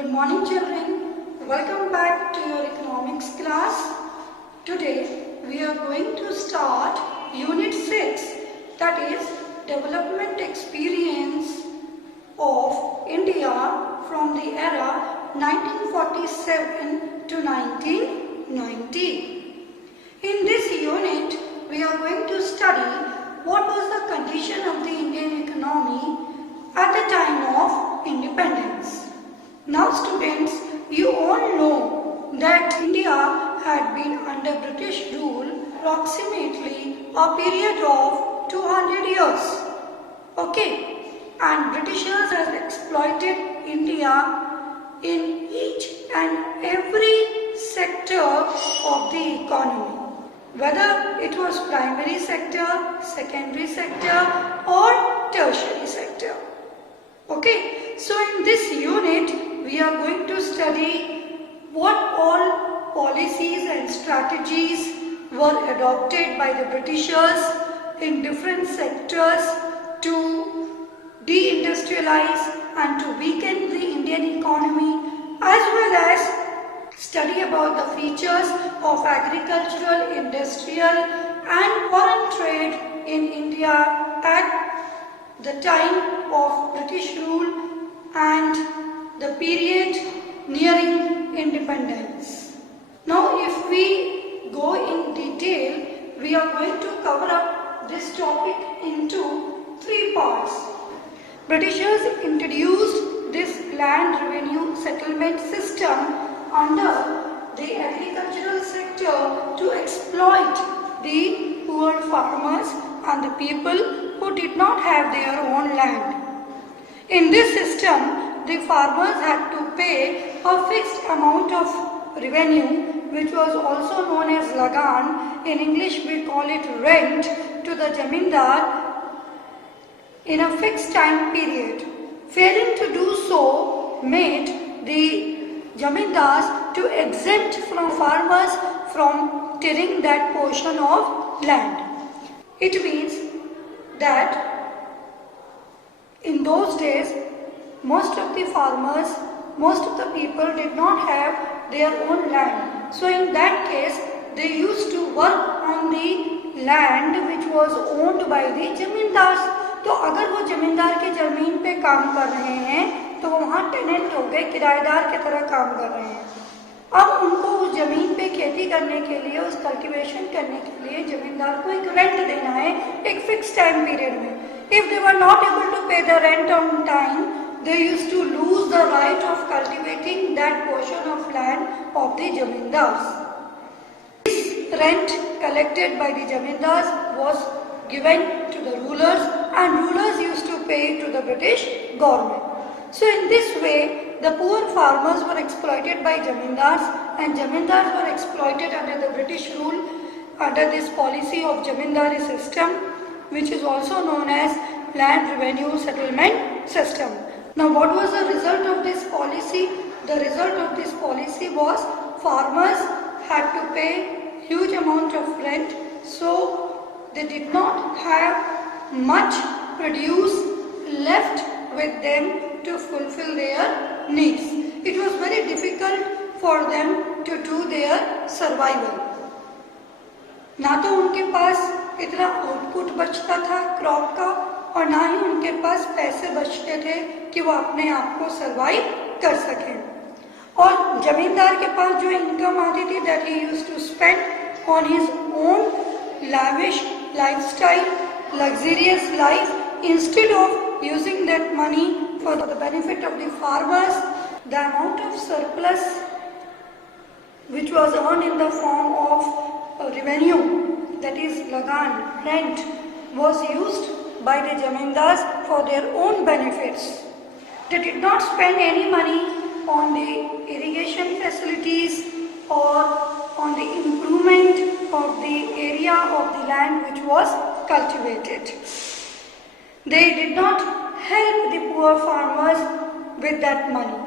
Good morning children. Welcome back to your economics class. Today we are going to start unit 6, that is development experience of India from the era 1947 to 1990. In this unit we are going to study what was the condition of the Indian economy at the time of independence. Now students, you all know that India had been under British rule approximately a period of 200 years. Okay, and Britishers have exploited India in each and every sector of the economy. Whether it was primary sector, secondary sector or tertiary sector. Okay, so in this unit we are going to study what all policies and strategies were adopted by the Britishers in different sectors to deindustrialize and to weaken the Indian economy, as well as study about the features of agricultural, industrial and foreign trade in India at the time of British rule and the period nearing independence. Now if we go in detail, we are going to cover up this topic into 3 parts. Britishers introduced this land revenue settlement system under the agricultural sector to exploit the poor farmers and the people who did not have their own land. In this system, the farmers had to pay a fixed amount of revenue, which was also known as lagan. In English we call it rent, to the jamindar in a fixed time period. Failing to do so made the jamindars to exempt from farmers from tilling that portion of land. It means that in those days most of the farmers, most of the people did not have their own land. So in that case they used to work on the land which was owned by the jamindars. तो अगर वो जमींदार की जमीन पे काम कर रहे हैं तो वो वहाँ टेनेंट हो गए, किराएदार की तरह काम कर रहे हैं. अब उनको उस जमीन पे खेती करने के लिए, उस कल्टीवेशन करने के लिए जमींदार को एक रेंट देना है एक फिक्स टाइम पीरियड में. If they were not able to pay the rent on time, they used to lose the right of cultivating that portion of land of the jamindars. This rent collected by the jamindars was given to the rulers and rulers used to pay to the British government. So in this way, the poor farmers were exploited by jamindars and jamindars were exploited under the British rule under this policy of jamindari system, which is also known as land revenue settlement system. Now what was the result of this policy? The result of this policy was farmers had to pay huge amount of rent, so they did not have much produce left with them to fulfill their needs. It was very difficult for them to do their survival. ना तो उनके पास इतना output बचता था crop का और ना ही उनके पास पैसे बचते थे कि वो अपने आप को सरवाइव कर सकें. और जमींदार के पास जो इनकम आती थी, that he used to spend on his own lavish lifestyle, luxurious life, instead of using that money for the benefit of the farmers. The amount of surplus which was earned in the form of revenue, that is lagan, rent, was used by the jamindars for their own benefits. They did not spend any money on the irrigation facilities or on the improvement of the area of the land which was cultivated. They did not help the poor farmers with that money.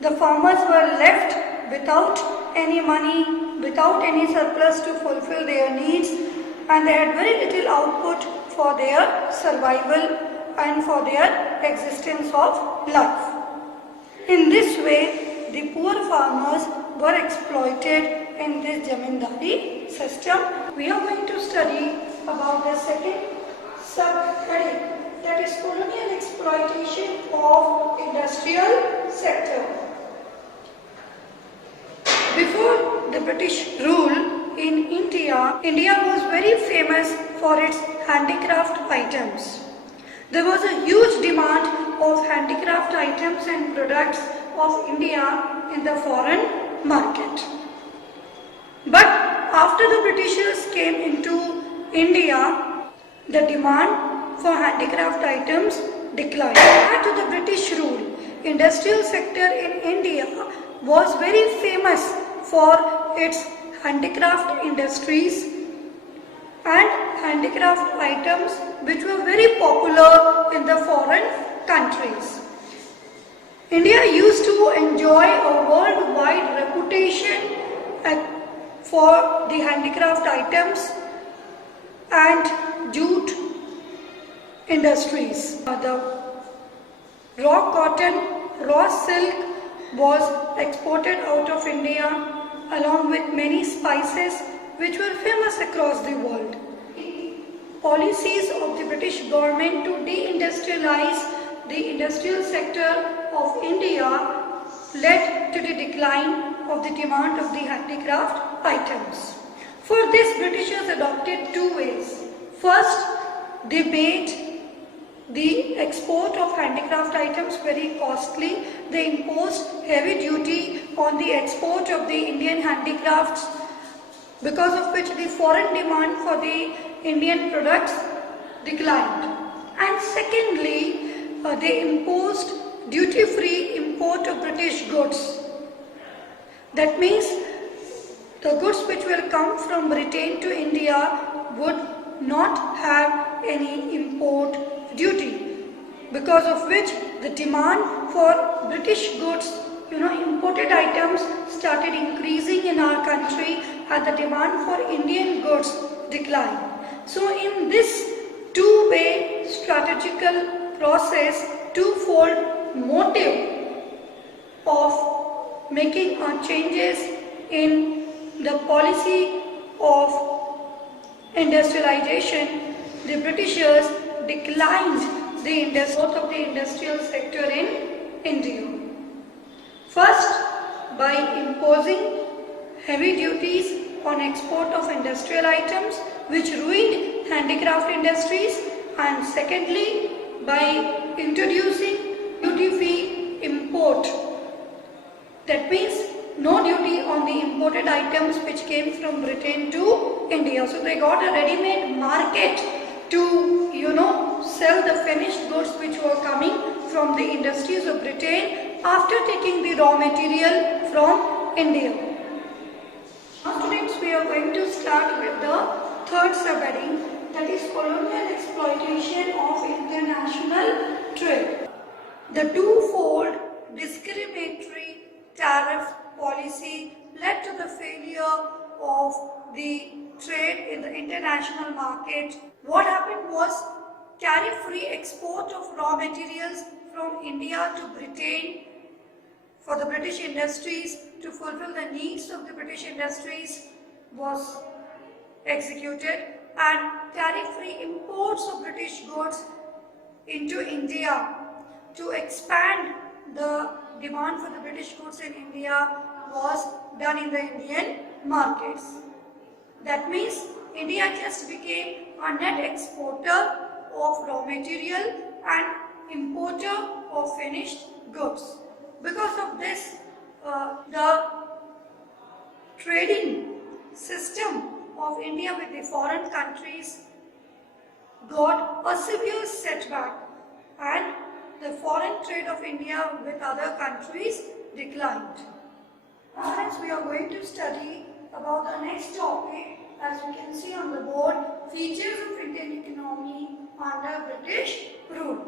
The farmers were left without any money, without any surplus to fulfill their needs, and they had very little output for their survival and for their existence of life. In this way, the poor farmers were exploited in this zamindari system. We are going to study about the second subheading, that is colonial exploitation of industrial sector. Before the British rule in India, India was very famous for its handicraft items. There was a huge demand of handicraft items and products of India in the foreign market. But after the Britishers came into India, the demand for handicraft items declined. Prior to the British rule, industrial sector in India was very famous for its handicraft industries and handicraft items which were very popular in the foreign countries. India used to enjoy a worldwide reputation for the handicraft items and jute industries. The raw cotton, raw silk was exported out of India along with many spices which were famous across the world. Policies of the British government to deindustrialize the industrial sector of India led to the decline of the demand of the handicraft items. For this, Britishers adopted two ways. First, they made the export of handicraft items very costly. They imposed heavy duty on the export of the Indian handicrafts, because of which the foreign demand for the Indian products declined. And secondly, they imposed duty-free import of British goods. That means the goods which will come from Britain to India would not have any import duty, because of which the demand for British goods, imported items started increasing in our country and the demand for Indian goods declined. So in this two-way strategical process, twofold motive of making changes in the policy of industrialization, the Britishers declined the growth of the industrial sector in India. First, by imposing heavy duties on export of industrial items which ruined handicraft industries, and secondly, by introducing duty-free import. That means no duty on the imported items which came from Britain to India. So they got a ready-made market to, sell the finished goods which were coming from the industries of Britain after taking the raw material from India. Now students, we are going to start with the third subheading, that is colonial exploitation of international trade. The twofold discriminatory tariff policy led to the failure of the trade in the international market. What happened was tariff-free export of raw materials from India to Britain for the British industries to fulfill the needs of the British industries was executed, and tariff-free imports of British goods into India to expand the demand for the British goods in India was done in the Indian markets. That means India just became a net exporter of raw material and importer of finished goods. Because of this, the trading system of India with the foreign countries got a severe setback, and the foreign trade of India with other countries declined. Friends, we are going to study about the next topic, as you can see on the board, features of Indian economy under British rule.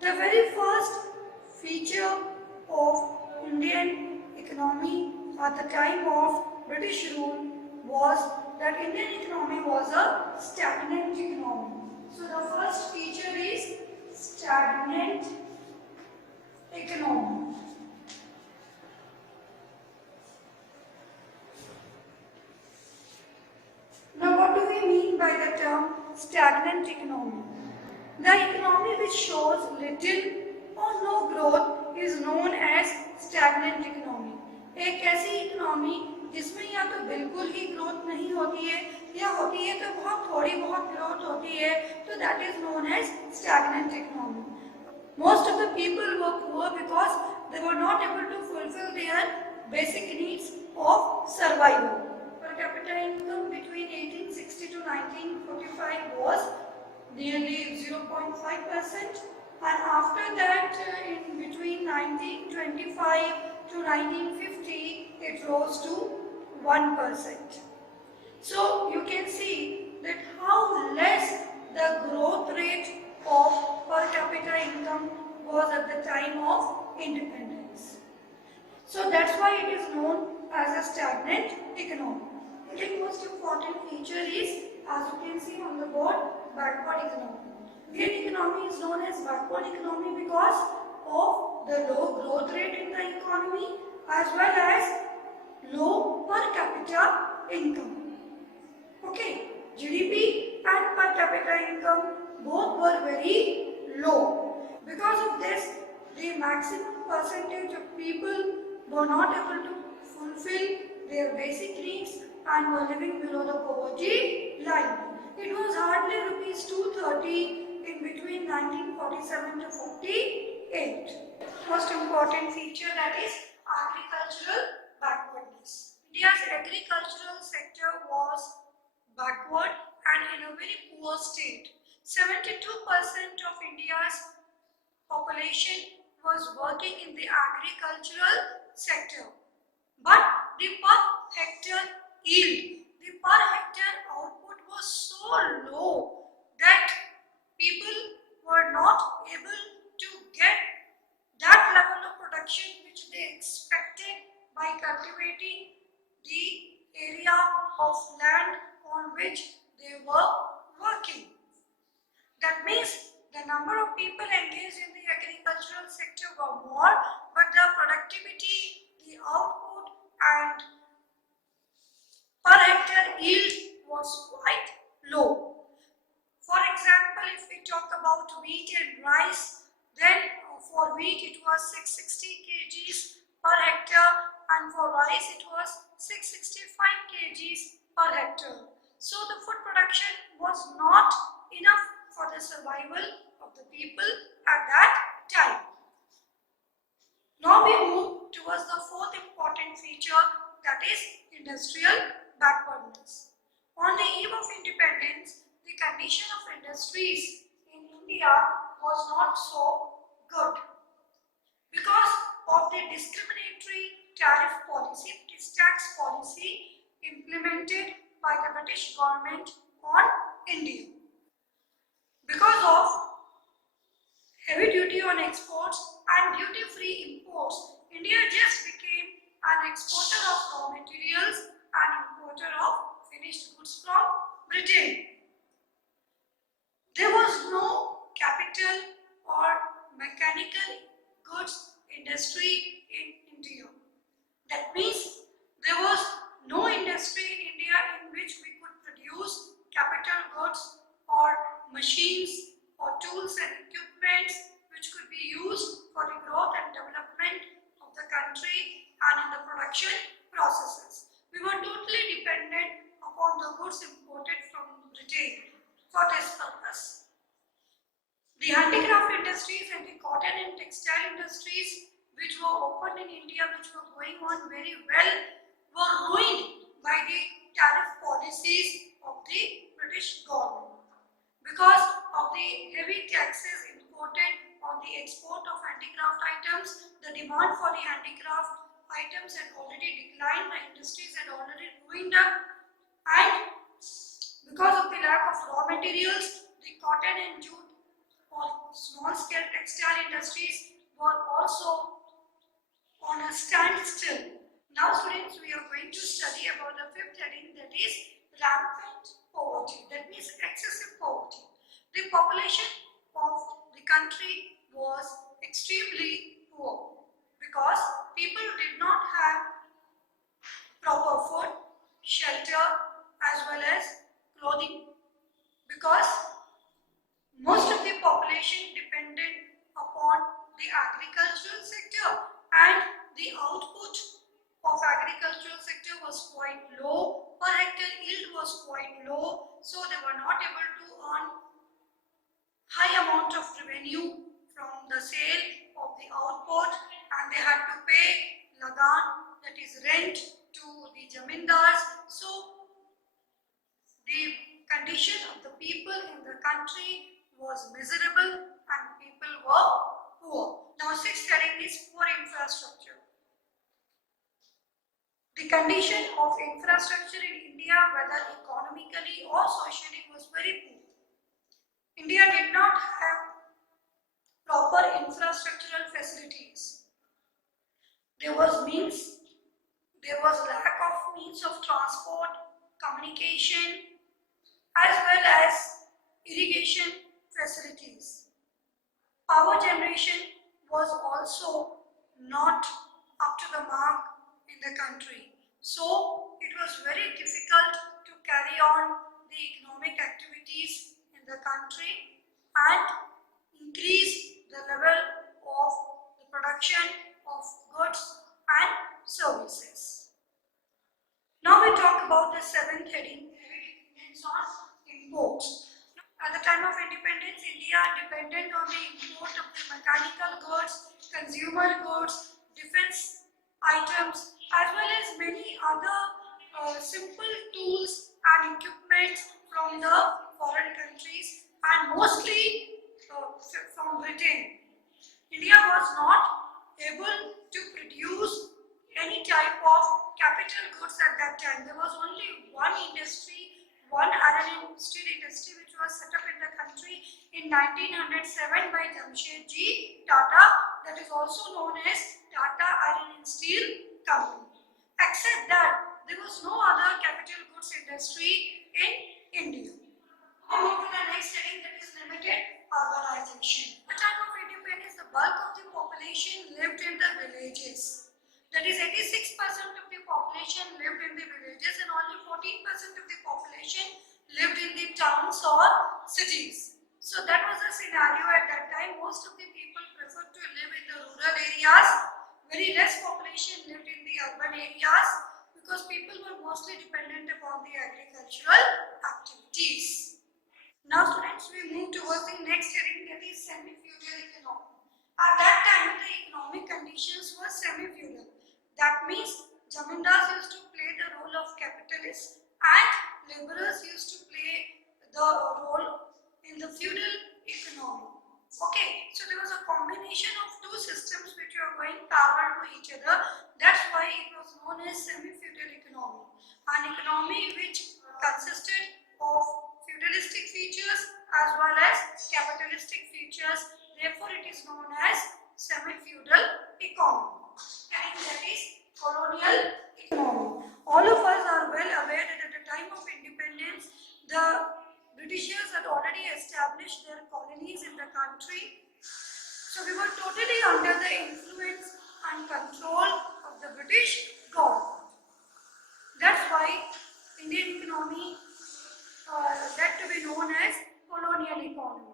The very first feature of Indian economy at the time of British rule was that Indian economy was a stagnant economy. So the first feature is stagnant economy. the term stagnant economy. The economy which shows little or no growth is known as stagnant economy. एक ऐसी economy जिसमें या तो बिल्कुल ही growth नहीं होती है या होती है तो बहुत थोड़ी बहुत ग्रोथ होती है, तो that is known as stagnant economy. Most of the people were poor because they were not able to fulfill their basic needs of survival. Per capita income between 1860 to 1945 was nearly 0.5%, and after that in between 1925 to 1950 it rose to 1%. So you can see that how less the growth rate of per capita income was at the time of independence. So that's why it is known as a stagnant economy. The most important feature is, as you can see on the board, backward economy. Indian economy is known as backward economy because of the low growth rate in the economy as well as low per capita income. Okay, GDP and per capita income both were very low. Because of this, the maximum percentage of people were not able to fulfill their basic needs and were living below the poverty line. It was hardly rupees 230 in between 1947 to 48. Most important feature, that is agricultural backwardness. India's agricultural sector was backward and in a very poor state. 72% of India's population was working in the agricultural sector. But the per hectare yield, the per hectare output was so low that people were not able to get that level of production which they expected by cultivating the area of land on which they were working. That means the number of people engaged in the agricultural sector were more, but the productivity, the output and per hectare yield was quite low. For example, if we talk about wheat and rice, then for wheat it was 660 kgs per hectare and for rice it was 665 kgs per hectare. So the food production was not enough for the survival of the people at that time. Now we move towards the fourth important feature, that is industrial backwardness. On the eve of independence, the condition of industries in India was not so good because of the discriminatory tariff policy, tax policy implemented by the British government on India. Because of heavy duty on exports and duty-free imports, India just became an exporter of raw materials and importer of finished goods from Britain. There was no capital or mechanical goods industry in India. That means there was no industry in India in which we could produce capital goods or machines or tools and equipments which could be used for the growth and development of the country and in the production processes. We were totally dependent upon the goods imported from Britain for this purpose. The handicraft industries and the cotton and textile industries which were opened in India, which were going on very well, were ruined by the tariff policies of the British government. Because of the heavy taxes imported on the export of handicraft items, the demand for the handicraft items had already declined, the industries had already ruined up, and because of the lack of raw materials, the cotton and jute or small-scale textile industries were also on a standstill. Now students, we are going to study about the fifth heading, that is rampant poverty, that means excessive poverty. The population of the country was extremely poor because people did not have proper food, shelter as well as clothing. was quite low, per hectare yield was quite low, so they were not able to earn high amount of revenue from the sale of the output, and they had to pay lagan, that is rent, to the zamindars. So the condition of the people in the country was miserable and people were poor. Now sixth heading is poor infrastructure. The condition of infrastructure in India, whether economically or socially, was very poor. India did not have proper infrastructural facilities. There was lack of means of transport, communication, as well as irrigation facilities. Power generation was also not up to the mark in the country. So it was very difficult to carry on the economic activities in the country and increase the level of the production of goods and services. Now we talk about the seventh heading, heavy dependence on imports. At the time of independence, India depended on the import of the mechanical goods, consumer goods, defense items, as well as many other simple tools and equipment from the foreign countries, and mostly from Britain. India was not able to produce any type of capital goods at that time. There was only one industry, one iron and steel industry, which was set up in the country in 1907 by Jamshedji Tata, that is also known as Tata Iron and Steel Company. Except that there was no other capital goods industry in India. Now move to the next heading, that is limited urbanization. At the time of independence, the bulk of the population lived in the villages. That is 86% of the population lived in the villages and only 14% of the population lived in the towns or cities. So that was the scenario at that time. Most of the people preferred to live in the rural areas. Very less population lived in the urban areas because people were mostly dependent upon the agricultural activities. Now students, we move towards the next heading, that is semi-feudal economy. At that time, the economic conditions were semi-feudal. That means zamindars used to play the role of capitalists and laborers used to play the role in the feudal economy. Okay, so there was a combination of two systems which were going parallel to each other. That's why it was known as semi-feudal economy. An economy which consisted of feudalistic features as well as capitalistic features. Therefore, it is known as semi-feudal economy. And that is colonial economy. All of us are well aware that at the time of independence, the Britishers had already established their colonies in the country. So we were totally under the influence and control of the British government. That's why Indian economy that to be known as colonial economy.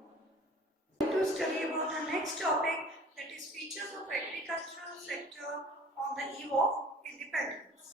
To study about the next topic, that is features of agricultural sector on the eve of independence.